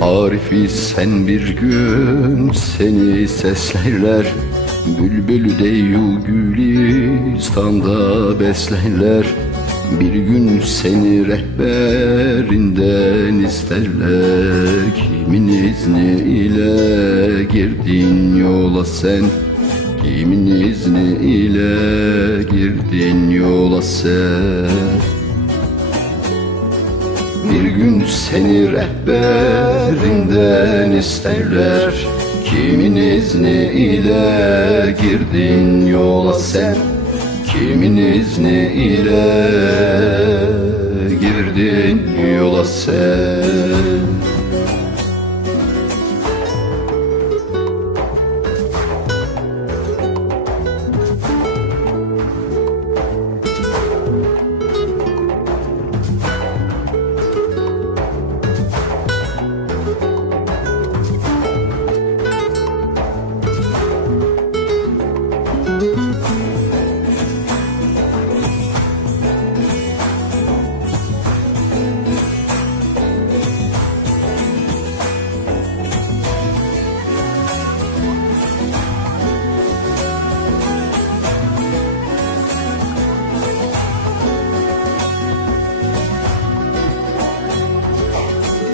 Arifi sen bir gün seni seslerler. Bülbülü deyu gülistan'da beslerler Bir gün seni rehberinden isterler. Kimin izniyle girdin yola sen? Kimin izniyle girdin yola sen bir gün seni rehberinden isterler. Kimin izniyle girdin yola sen? Kimin izniyle girdin yola sen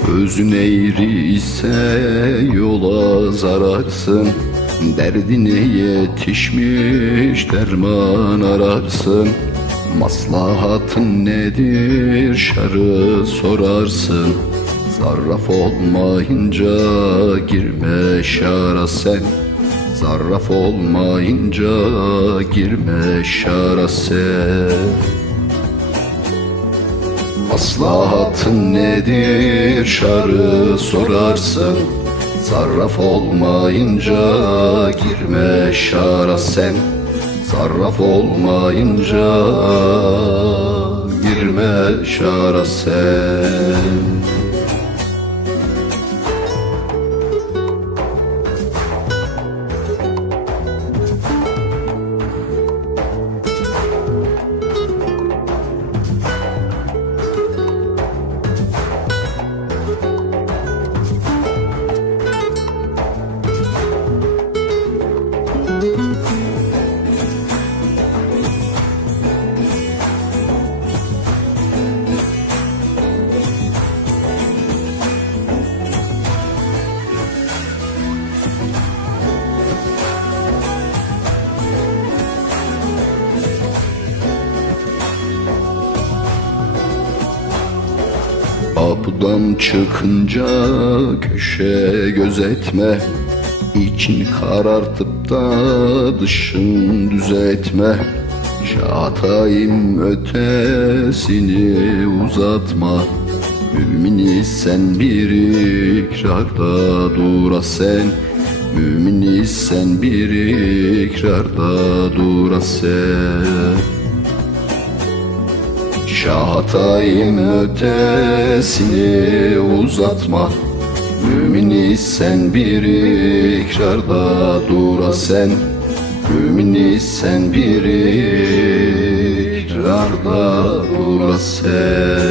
Özün eğri ise yola zararsın. Derdine yetişmiş derman ararsın. Maslahatın nedir şarı sorarsın. Zarraf olmayınca girme şara sen. Zarraf olmayınca girme şara sen Maslahatın nedir? Şarı sorarsın. Sarraf olmayınca girme şara sen. Sarraf olmayınca girme şara sen Kapıdan çıkınca köşe gözetme İçin karartıp da dışın düzeltme. Çağatayım ötesini uzatma Mümini sen bir ikrarda dura sen. Mümini sen bir ikrarda dura sen Şahatayım ötesini uzatma. Mümini sen bir ikrarda dura sen. Mümini sen bir ikrarda dura sen